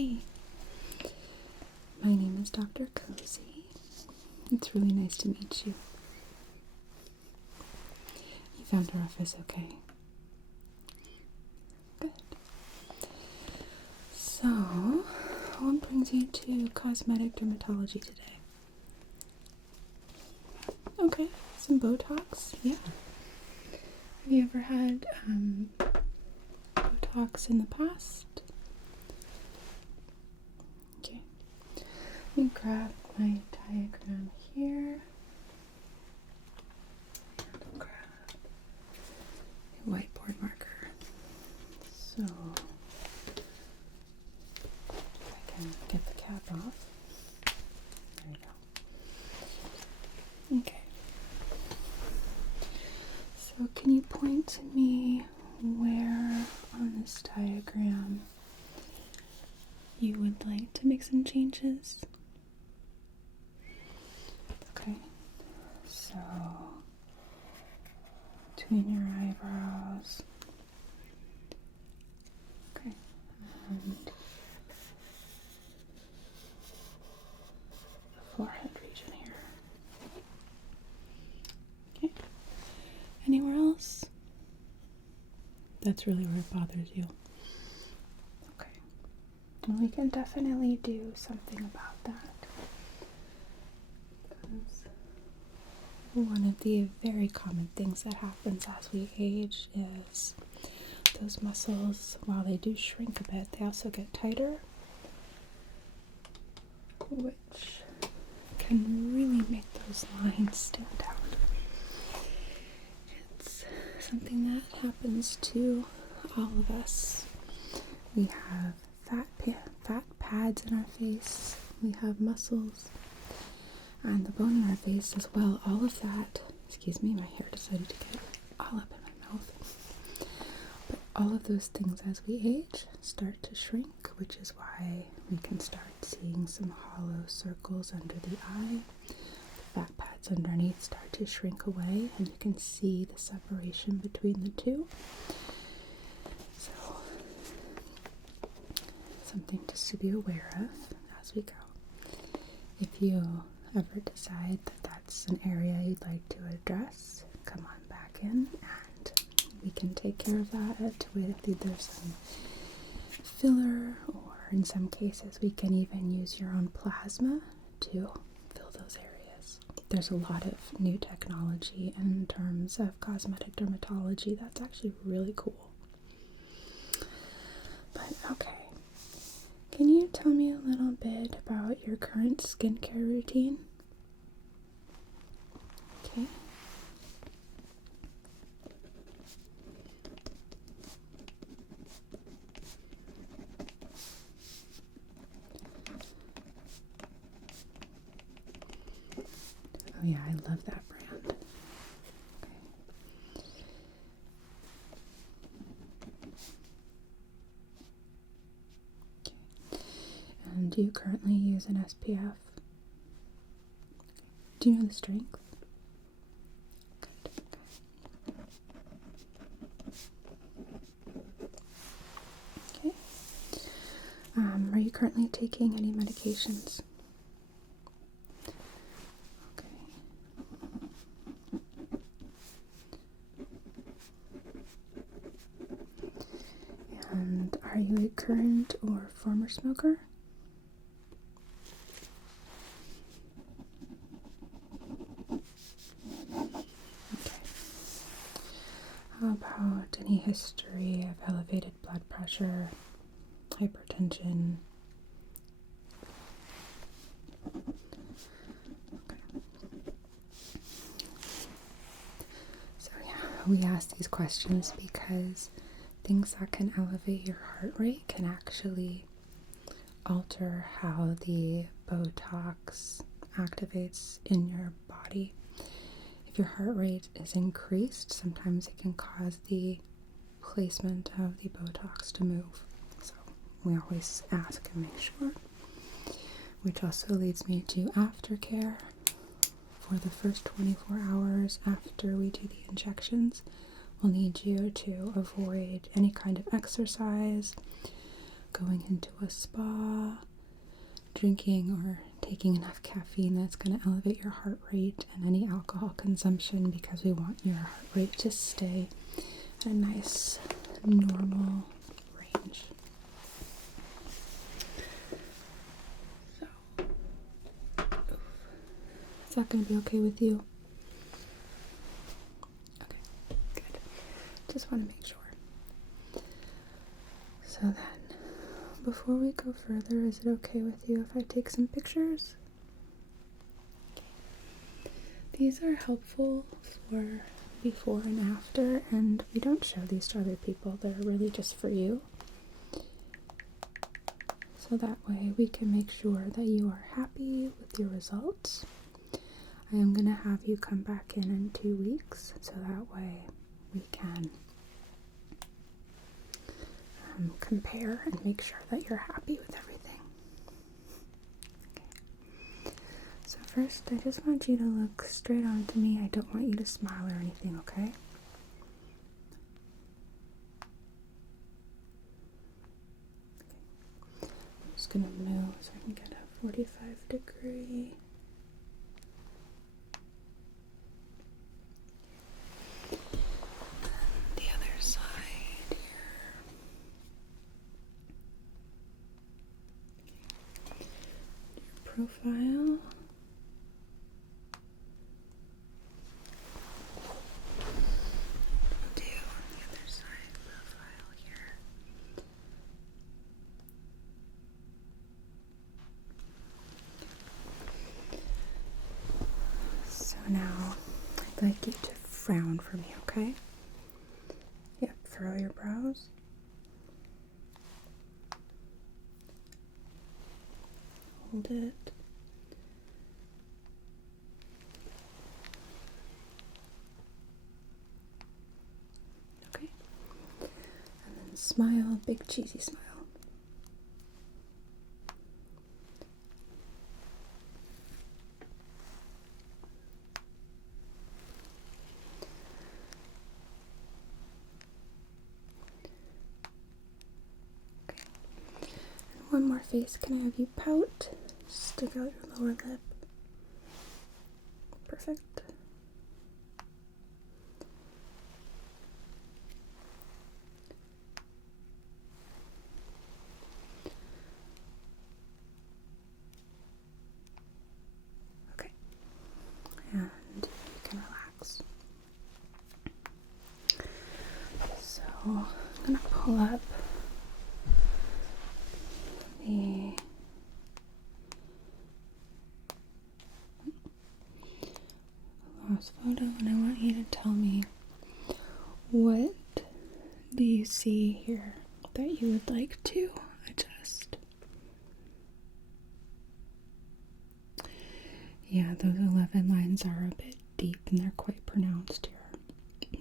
Hey, my name is Dr. Cozy. It's really nice to meet you. You found our office okay? Good. So, what brings you to cosmetic dermatology today? Okay, some Botox, yeah. Have you ever had Botox in the past? Okay. Let me grab my diagram here. And I'll grab a whiteboard marker. So, I can get the cap off. There you go. Okay. So can you point to me where on this diagram you would like to make some changes? Okay. So between your eyebrows. Okay. And the forehead region here. Okay. Anywhere else? That's really where it bothers you. Okay. Well, we can definitely do something about that. Because one of the very common things that happens as we age is those muscles, while they do shrink a bit, they also get tighter, which can really make those lines stand out. It's something that happens to all of us. We have fat pads in our face, we have muscles, and the bone in our face as well. All of that, excuse me, my hair decided to get all up in my mouth. But all of those things as we age start to shrink, which is why we can start seeing some hollow circles under the eye. The fat pads underneath start to shrink away, and you can see the separation between the two. So, something just to be aware of as we go. If you ever decide that that's an area you'd like to address, come on back in and we can take care of that with either some filler, or in some cases we can even use your own plasma to fill those areas. There's a lot of new technology in terms of cosmetic dermatology that's actually really cool. But okay, can you tell me a little bit about your current skincare routine? Okay. Oh yeah, I love that brand. Okay. And do you currently use an SPF? Do you know the strength? Good. Okay. Are you currently taking any medications? Okay. And are you a current or former smoker? How about any history of elevated blood pressure, hypertension? Okay. So yeah, we ask these questions because things that can elevate your heart rate can actually alter how the Botox activates in your body. If your heart rate is increased, sometimes it can cause the placement of the Botox to move. So we always ask and make sure. Which also leads me to aftercare. For the first 24 hours after we do the injections, we'll need you to avoid any kind of exercise, going into a spa, drinking or taking enough caffeine that's going to elevate your heart rate, and any alcohol consumption, because we want your heart rate to stay at a nice normal range. So, is that going to be okay with you? Okay, good. Just want to make sure. So then, before we go further, is it okay with you if I take some pictures? These are helpful for before and after, and we don't show these to other people. They're really just for you. So that way we can make sure that you are happy with your results. I am going to have you come back in 2 weeks, so that way we can compare and make sure that you're happy with everything. Okay. So first, I just want you to look straight on to me. I don't want you to smile or anything, okay? I'm just going to move so I can get a 45-degree. The other side here. Your profile. Do on the other side profile here. So now I'd like you to frown for me, okay? Yep, furrow your brows. Hold it. Okay. And then smile, big cheesy smile. Okay. And one more face. Can I have you pout? Stick out your lower lip. Perfect. Okay. And you can relax. So I'm gonna pull up the last photo, and I want you to tell me, what do you see here that you would like to adjust? Yeah, those 11 lines are a bit deep and they're quite pronounced here.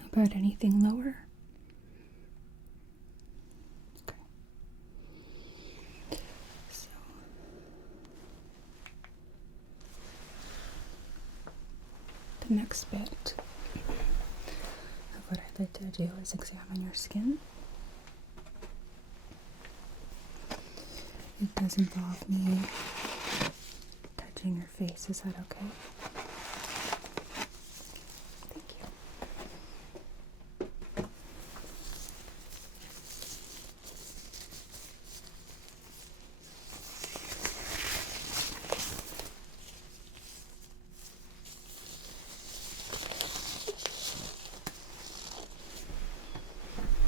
How about anything lower? Okay. So the next bit of what I'd like to do is examine your skin. It does involve me touching your face. Is that okay? Thank you.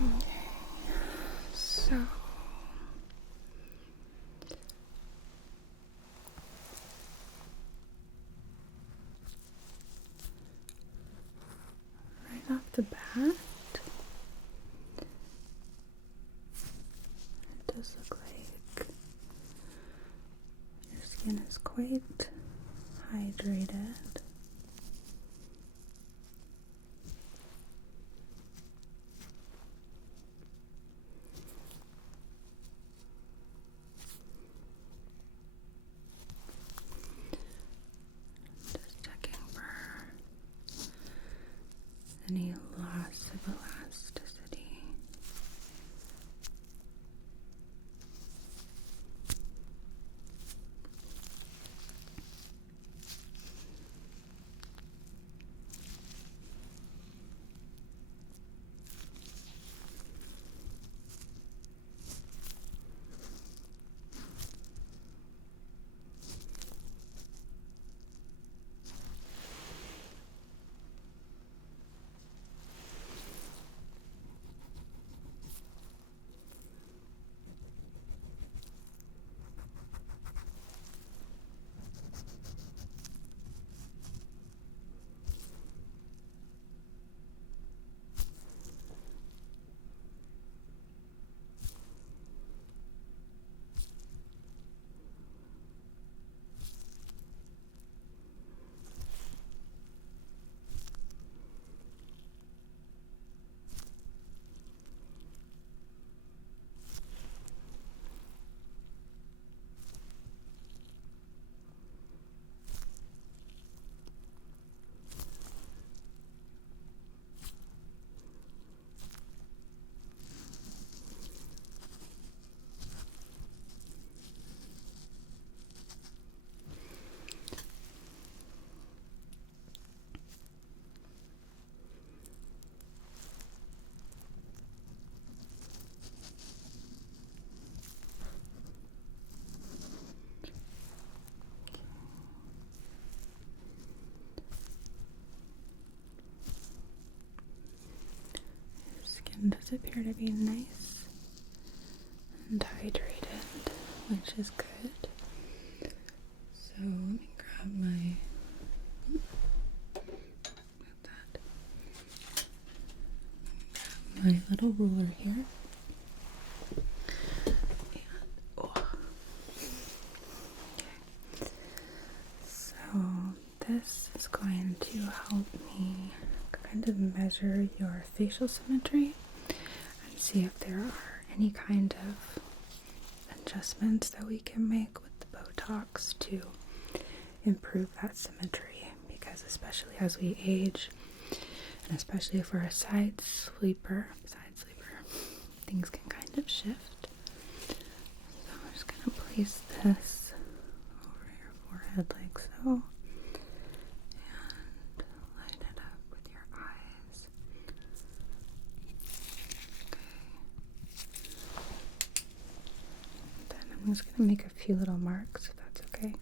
Okay. So right off the bat, it does look like your skin is quite hydrated. Just checking for any loss of elasticity. appear to be nice and hydrated, which is good. So let me grab my little ruler here. So this is going to help me kind of measure your facial symmetry and see if there are any kind of adjustments that we can make with the Botox to improve that symmetry, because especially as we age, and especially for a side sleeper, things can kind of shift. So I'm just going to place this over your forehead like so, and line it up with your eyes. Okay. Then I'm just going to make a few little marks, if that's okay.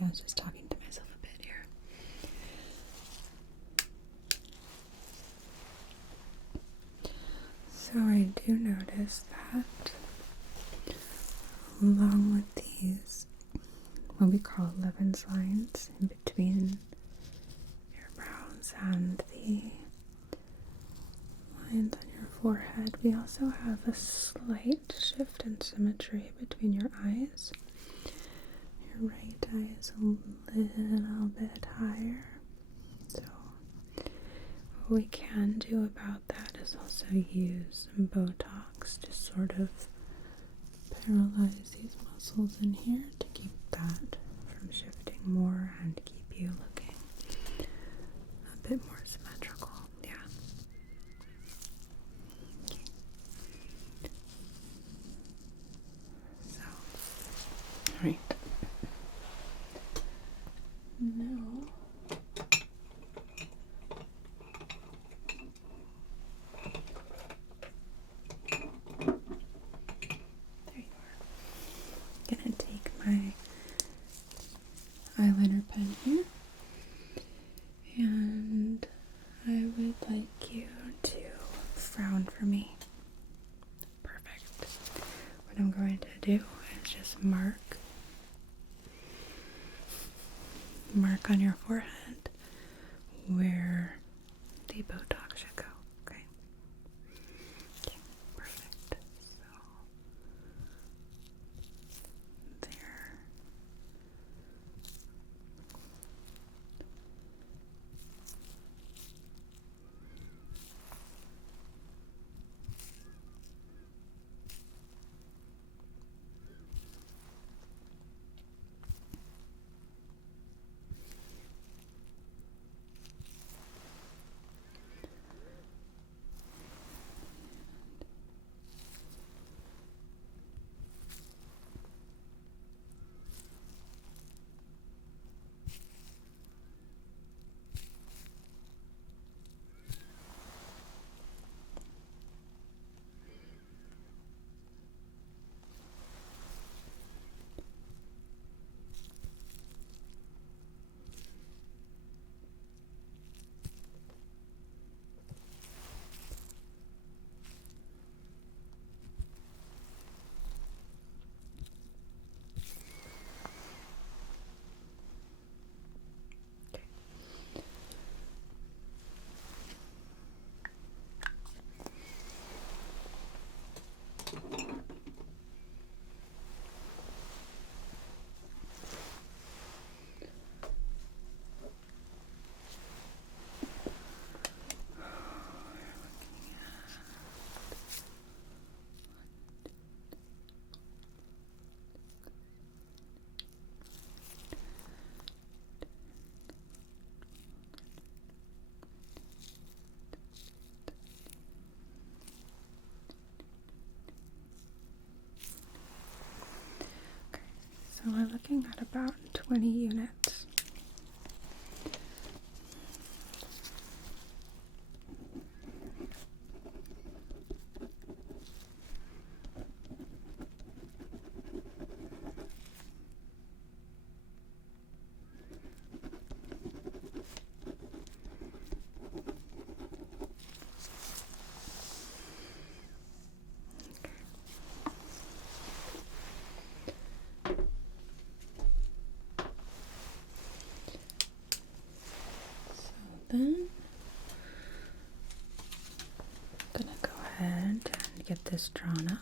I was just talking to myself a bit here. So I do notice that along with these, what we call Levin's lines in between your brows and the lines on your forehead, we also have a slight shift in symmetry between your eyes. Your your right eye is a little bit higher. So what we can do about that is also use some Botox to sort of paralyze these muscles in here to keep that from shifting more and keep you looking a bit more symmetrical. Yeah. Okay. So, all right. Now, there you are. I'm gonna take my eyeliner pen here, and I would like you to frown for me. Perfect. What I'm going to do is just mark on your forehead where the Botox should go. Okay. Okay, perfect. So there. So we're looking at about 20 units. Then I'm gonna go ahead and get this drawn up.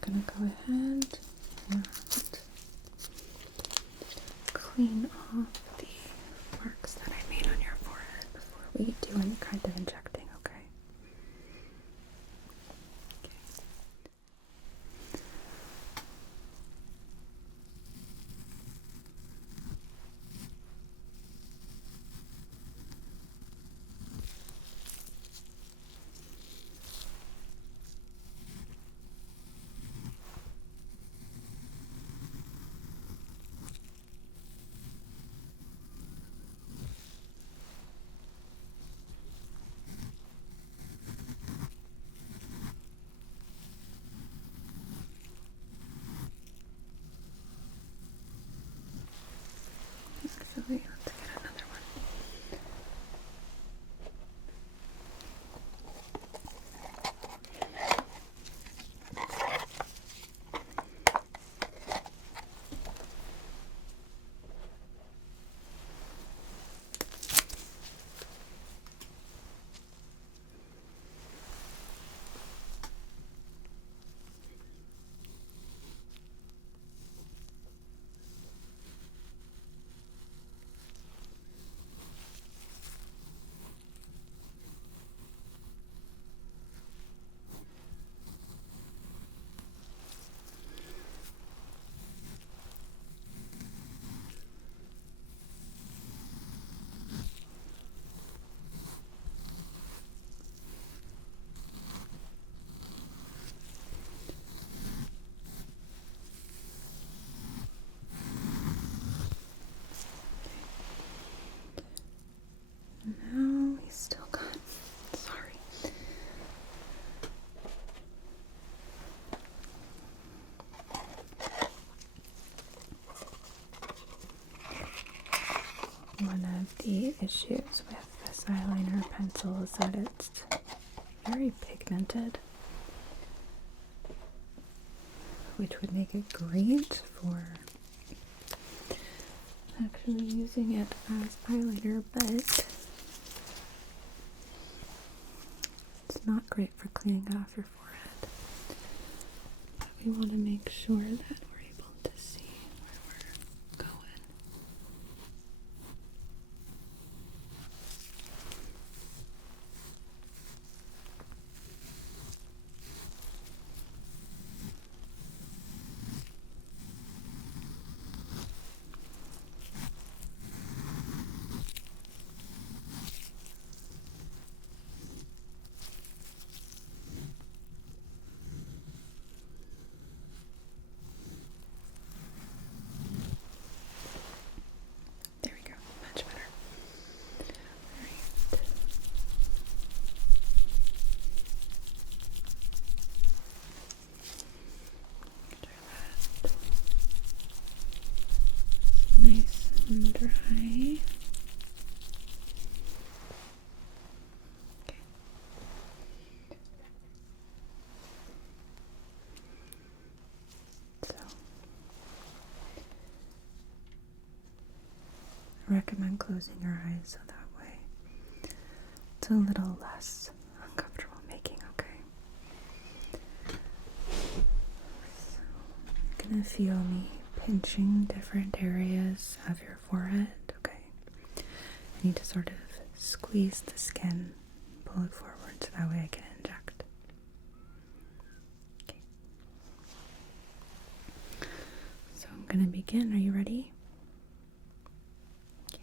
gonna go ahead and clean off the marks that I made on your forehead before we do any kind of injecting, okay? Actually, let's get another one. Now we still got, sorry. One of the issues with this eyeliner pencil is that it's very pigmented, which would make it great for actually using it as eyeliner, but it's not great for cleaning off your forehead. But we want to make sure that we're able to see where we're going. There we go, much better. Alright. Get that nice and dry. Okay. So I recommend closing your eyes so that way it's a little less uncomfortable making, okay? So you're gonna feel me pinching different areas of your forehead, okay? I need to sort of squeeze the skin, pull it forward so that way I can inject. Okay. So I'm gonna begin. Are you ready? Okay.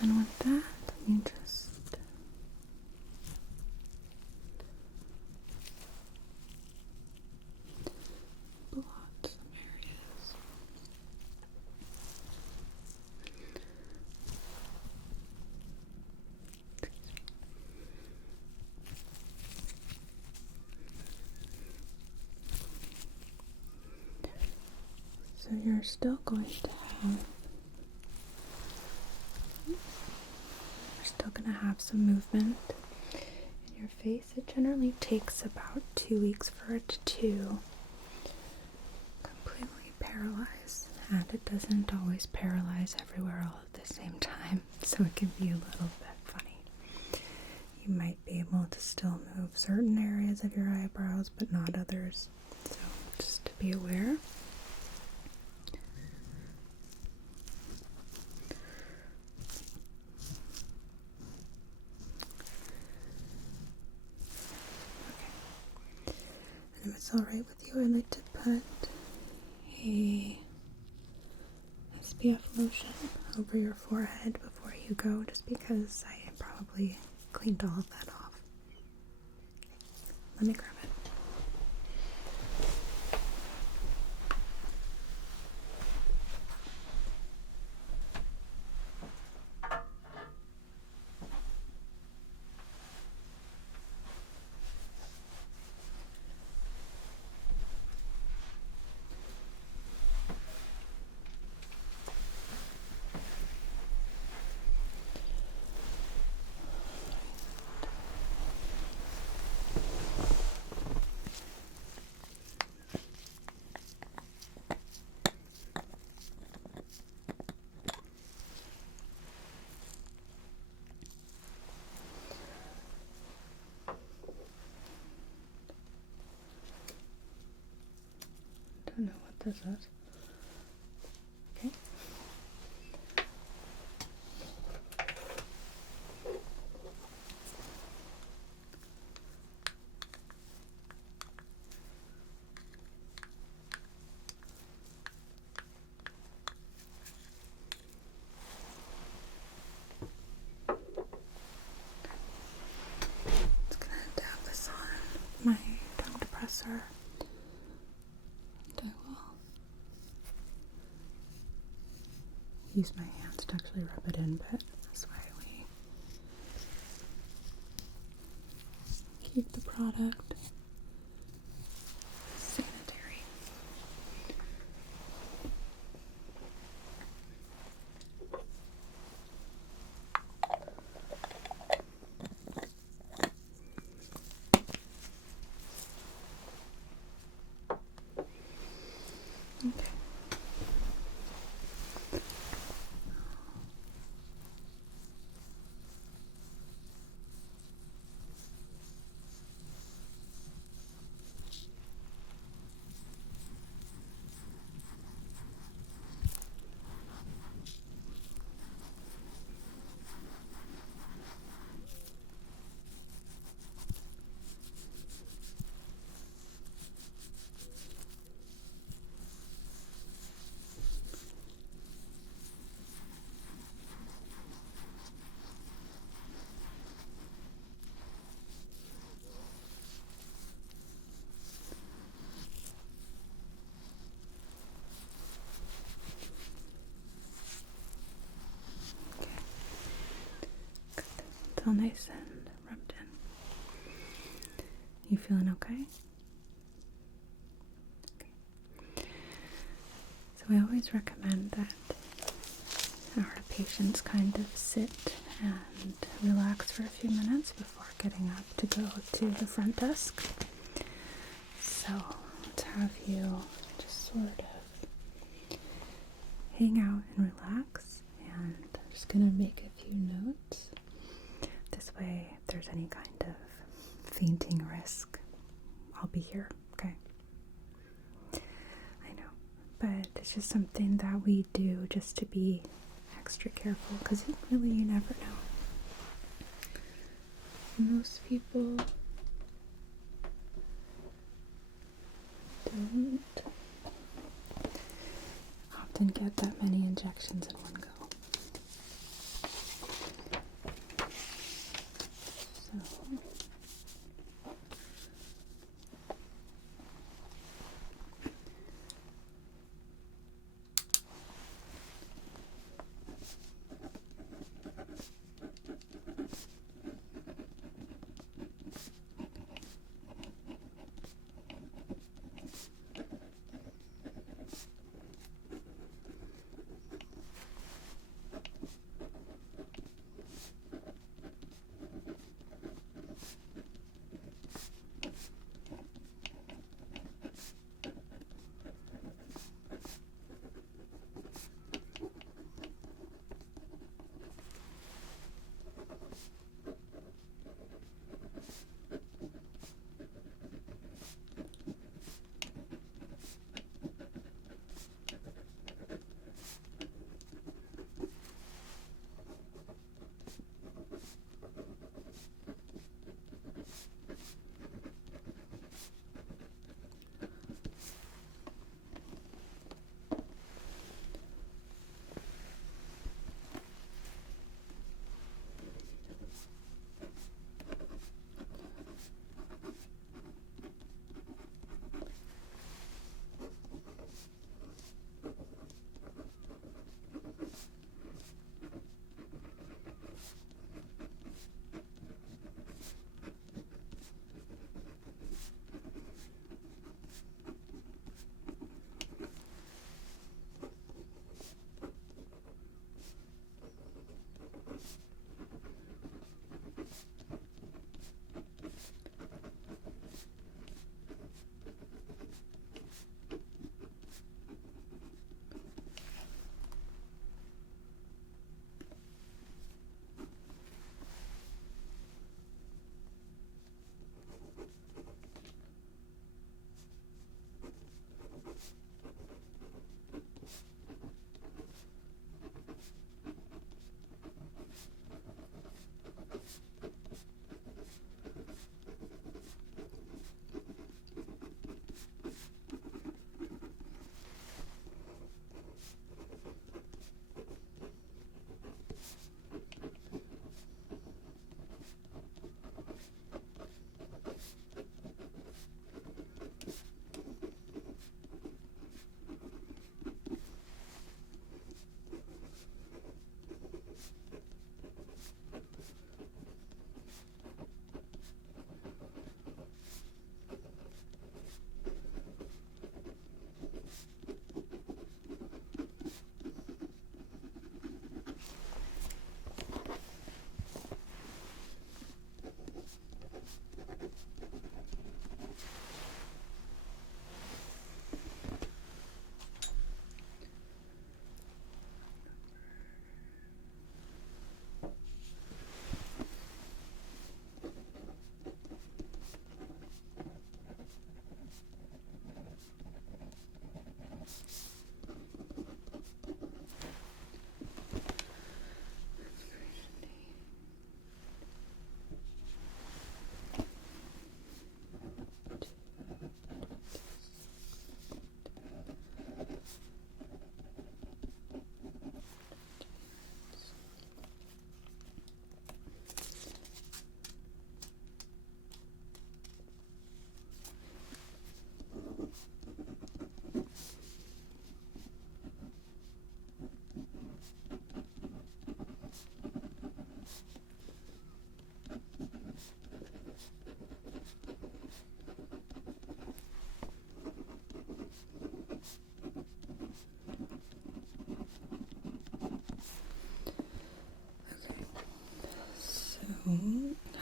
then with that, let me just blot some areas. So you're still going to have some movement in your face. It generally takes about 2 weeks for it to completely paralyze, and it doesn't always paralyze everywhere all at the same time, so it can be a little bit funny. You might be able to still move certain areas of your eyebrows, but not others, so just to be aware. And if it's alright with you, I'd like to put a SPF lotion over your forehead before you go, just because I probably cleaned all of that off. Let me grab it. Don't know what this is. Okay. Just gonna dab this on my tongue depressor. I will use my hands to actually rub it in, but this way we keep the product sanitary. Okay. It's all nice and rubbed in. You feeling okay? Okay. So I always recommend that our patients kind of sit and relax for a few minutes before getting up to go to the front desk. So let's have you just sort of hang out and relax, and I'm just gonna make a few notes. This way, if there's any kind of fainting risk, I'll be here, okay? I know, but it's just something that we do just to be extra careful, because really you never know. Most people don't often get that many injections in one go.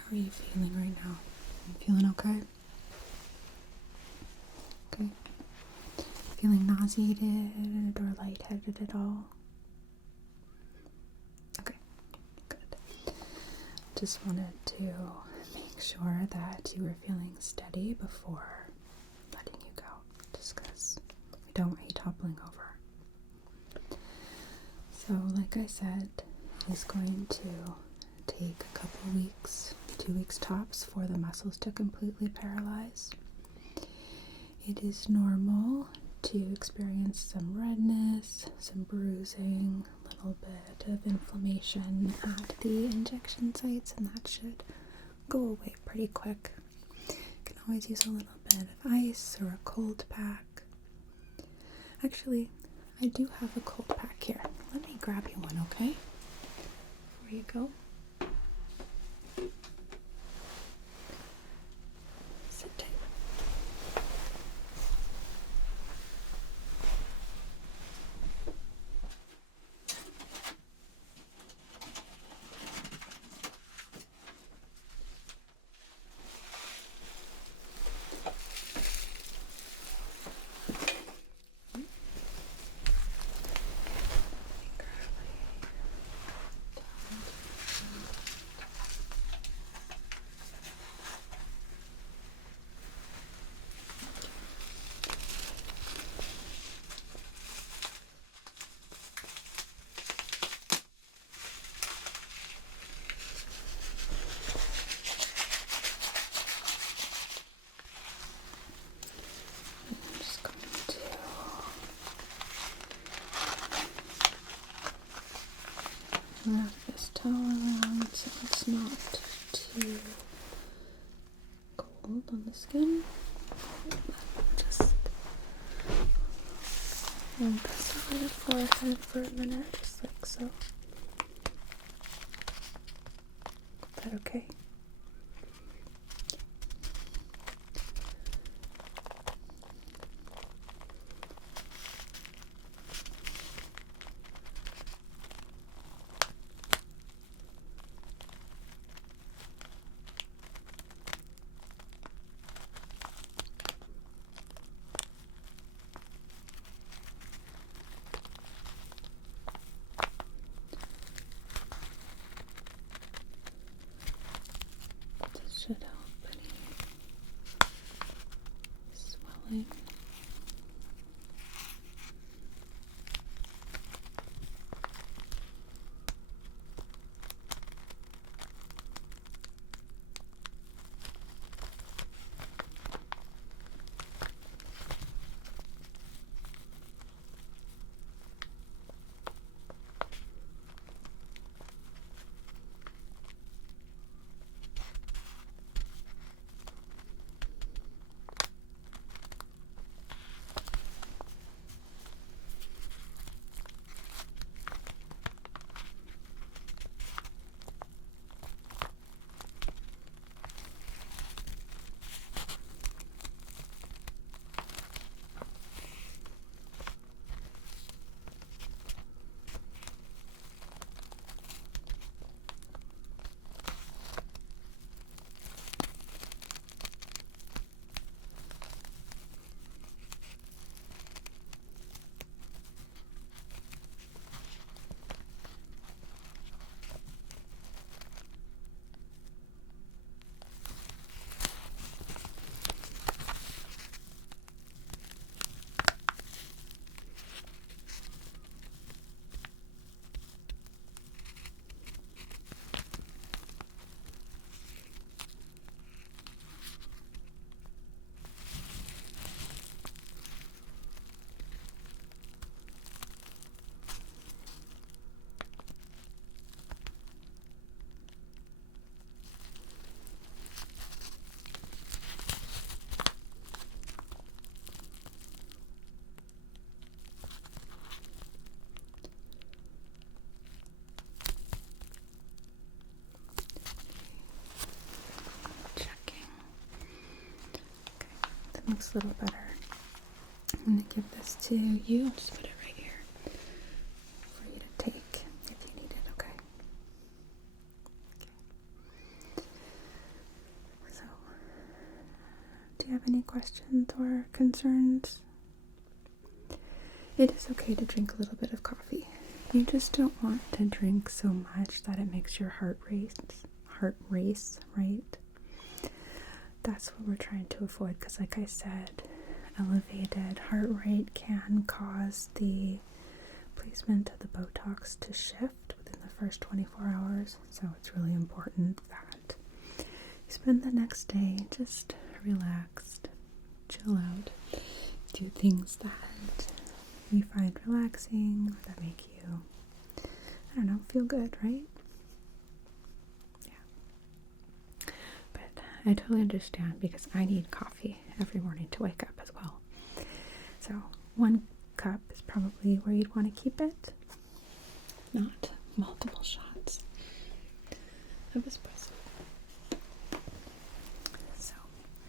How are you feeling right now? You feeling okay? Okay. Feeling nauseated or lightheaded at all? Okay, good. Just wanted to make sure that you were feeling steady before letting you go, just because we don't want you toppling over. So, like I said, it's going to take a couple weeks, 2 weeks tops, for the muscles to completely paralyze. It is normal to experience some redness, some bruising, a little bit of inflammation at the injection sites, and that should go away pretty quick. You can always use a little bit of ice or a cold pack. Actually, I do have a cold pack here. Let me grab you one, okay? Before you go. Sit tight. Wrap this towel around so it's not too cold on the skin. Just press it on your forehead for a minute, just like so. Is that okay? This should help any swelling. Looks a little better. I'm going to give this to you. I'll just put it right here for you to take if you need it, okay? you have any questions or concerns? It is okay to drink a little bit of coffee. You just don't want to drink so much that it makes your heart race, right? That's what we're trying to avoid, because like I said, elevated heart rate can cause the placement of the Botox to shift within the first 24 hours. So it's really important that you spend the next day just relaxed, chill out, do things that you find relaxing, that make you, I don't know, feel good, right? Yeah. But I totally understand, because I need coffee every morning to wake up as well. So 1 cup is probably where you'd want to keep it, not multiple shots of espresso. So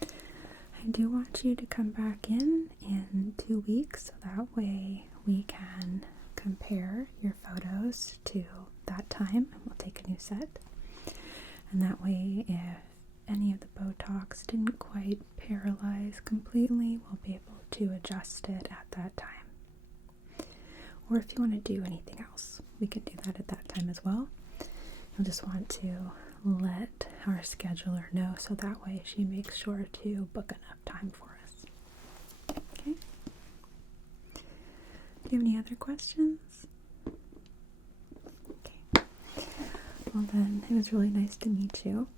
I do want you to come back in 2 weeks, so that way we can compare your photos to that time, and we'll take a new set. And that way, if any of the Botox didn't quite paralyze completely, we'll be able to adjust it at that time. Or if you want to do anything else, we can do that at that time as well. You'll just want to let our scheduler know, so that way she makes sure to book enough time for us. Okay? Do you have any other questions? Okay. Well then, it was really nice to meet you.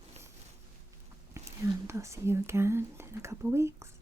And I'll see you again in a couple weeks.